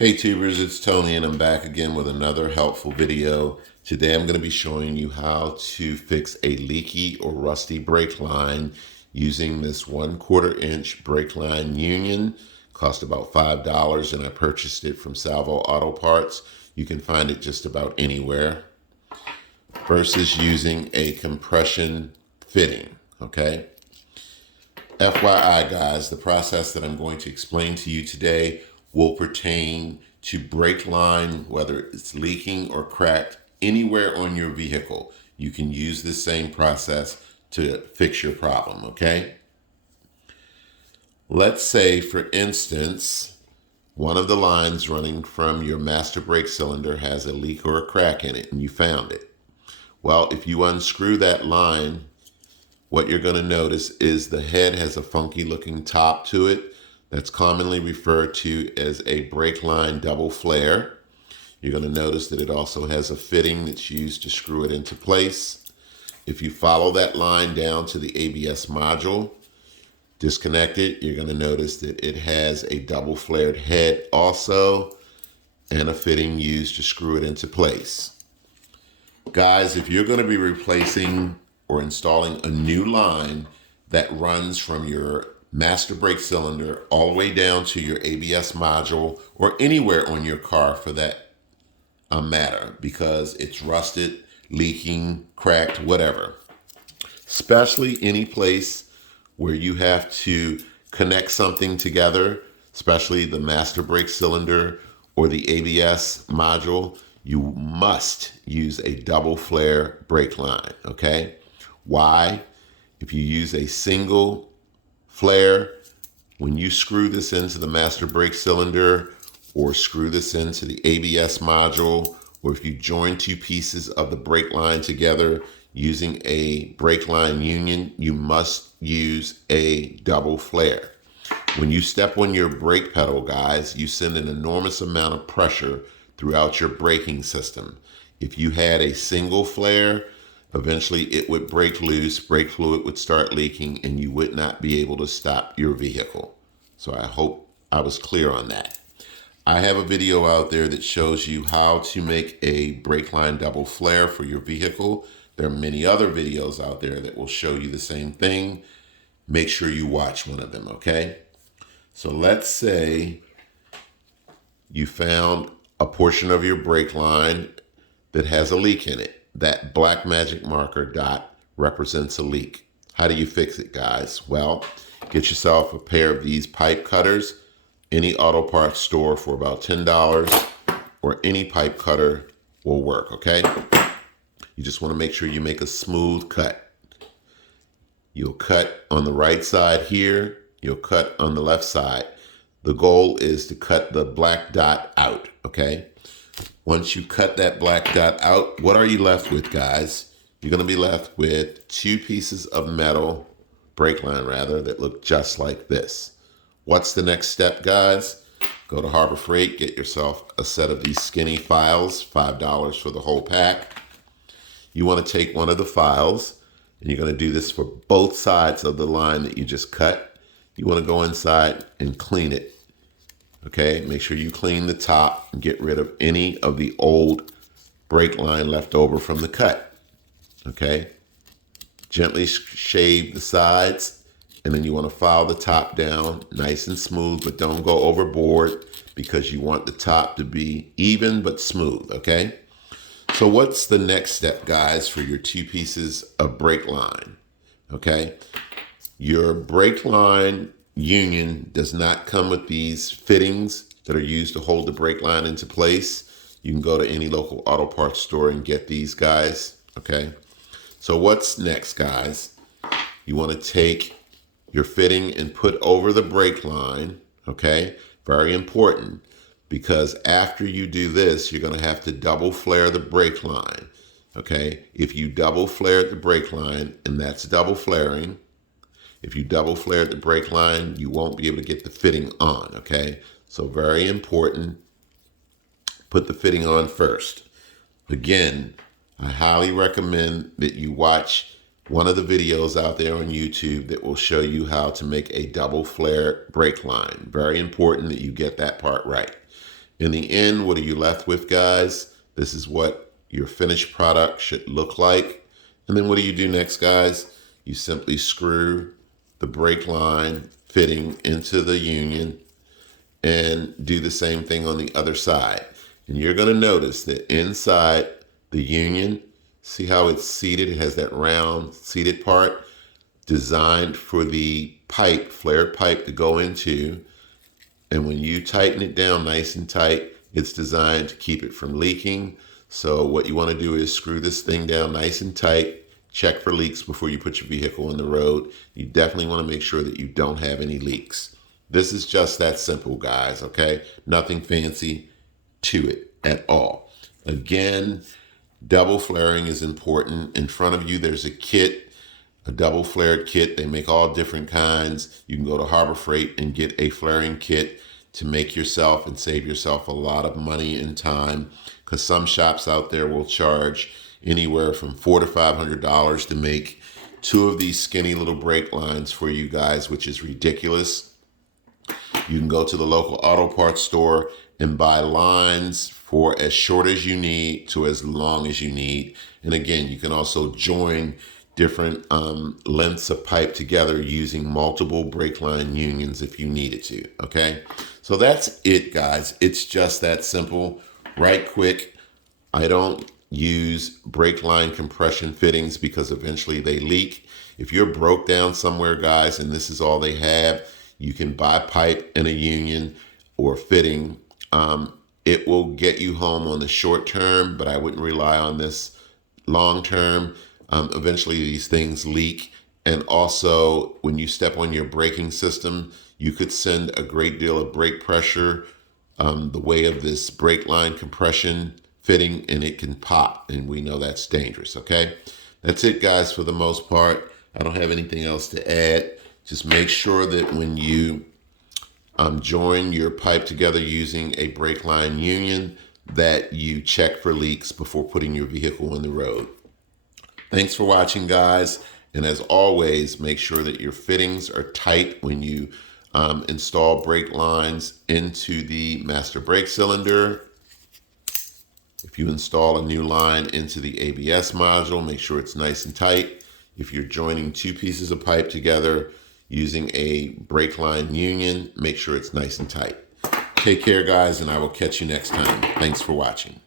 Hey tubers, it's Tony and I'm back again with another helpful video. Today I'm going to be showing you how to fix a leaky or rusty brake line using this 1/4 inch brake line union. Cost about $5 and I purchased it from Salvo Auto Parts. You can find it just about anywhere. Versus using a compression fitting, okay? FYI, guys, the process that I'm going to explain to you today will pertain to brake line, whether it's leaking or cracked anywhere on your vehicle. You can use this same process to fix your problem, okay? Let's say, for instance, one of the lines running from your master brake cylinder has a leak or a crack in it, and you found it. Well, if you unscrew that line, what you're going to notice is the head has a funky looking top to it that's commonly referred to as a brake line double flare. You're going to notice that it also has a fitting that's used to screw it into place. If you follow that line down to the ABS module, disconnect it, you're going to notice that it has a double flared head also and a fitting used to screw it into place. Guys, if you're going to be replacing or installing a new line that runs from your master brake cylinder all the way down to your ABS module or anywhere on your car for that matter, because it's rusted, leaking, cracked, whatever, especially any place where you have to connect something together, especially the master brake cylinder or the ABS module, you must use a double flare brake line, okay? Why? If you use a single flare, when you screw this into the master brake cylinder or screw this into the ABS module, or if you join two pieces of the brake line together using a brake line union, you must use a double flare. When you step on your brake pedal, guys, you send an enormous amount of pressure throughout your braking system. If you had a single flare, eventually it would break loose, brake fluid would start leaking, and you would not be able to stop your vehicle. So I hope I was clear on that. I have a video out there that shows you how to make a brake line double flare for your vehicle. There are many other videos out there that will show you the same thing. Make sure you watch one of them, okay? So let's say you found a portion of your brake line that has a leak in it. That black magic marker dot represents a leak. How do you fix it, guys? Well, get yourself a pair of these pipe cutters, any auto parts store for about $10, or any pipe cutter will work, okay? You just want to make sure you make a smooth cut. You'll cut on the right side here, you'll cut on the left side. The goal is to cut the black dot out, okay? Once you cut that black dot out, what are you left with, guys? You're going to be left with two pieces of metal, brake line rather, that look just like this. What's the next step, guys? Go to Harbor Freight, get yourself a set of these skinny files, $5 for the whole pack. You want to take one of the files, and you're going to do this for both sides of the line that you just cut. You want to go inside and clean it. Okay, make sure you clean the top and get rid of any of the old brake line left over from the cut. Okay, gently shave the sides, and then you want to file the top down nice and smooth, but don't go overboard because you want the top to be even but smooth, okay? So what's the next step, guys, for your two pieces of brake line? Okay, your brake line union does not come with these fittings that are used to hold the brake line into place. You can go to any local auto parts store and get these, guys, okay? So what's next, guys? You want to take your fitting and put over the brake line, okay? Very important, because after you do this, you're going to have to double flare the brake line, okay? If you double flare the brake line, and that's double flaring, if you double flare the brake line, you won't be able to get the fitting on, okay? So very important, put the fitting on first. Again, I highly recommend that you watch one of the videos out there on YouTube that will show you how to make a double flare brake line. Very important that you get that part right. In the end, what are you left with, guys? This is what your finished product should look like. And then what do you do next, guys? You simply screw the brake line fitting into the union and do the same thing on the other side. And you're going to notice that inside the union, see how it's seated? It has that round seated part designed for the pipe, flared pipe to go into. And when you tighten it down nice and tight, it's designed to keep it from leaking. So what you want to do is screw this thing down nice and tight. Check for leaks before you put your vehicle on the road. You definitely want to make sure that you don't have any leaks. This is just that simple, guys, okay? Nothing fancy to it at all. Again, double flaring is important. In front of you, there's a kit, a double flared kit. They make all different kinds. You can go to Harbor Freight and get a flaring kit to make yourself and save yourself a lot of money and time, because some shops out there will charge anywhere from $400 to $500 to make two of these skinny little brake lines for you guys, which is ridiculous. You can go to the local auto parts store and buy lines for as short as you need to as long as you need. And again, you can also join different lengths of pipe together using multiple brake line unions if you needed to, okay? So that's it, guys. It's just that simple, right quick. I don't use brake line compression fittings because eventually they leak. If you're broke down somewhere, guys, and this is all they have, you can buy pipe and a union or fitting. It will get you home on the short term, but I wouldn't rely on this long term. Eventually these things leak. And also when you step on your braking system, you could send a great deal of brake pressure the way of this brake line compression fitting, and it can pop. And we know that's dangerous, okay? That's it, guys, for the most part. I don't have anything else to add. Just make sure that when you join your pipe together using a brake line union, that you check for leaks before putting your vehicle on the road. Thanks for watching, guys. And as always, make sure that your fittings are tight when you install brake lines into the master brake cylinder. If you install a new line into the ABS module, make sure it's nice and tight. If you're joining two pieces of pipe together using a brake line union, make sure it's nice and tight. Take care, guys, and I will catch you next time. Thanks for watching.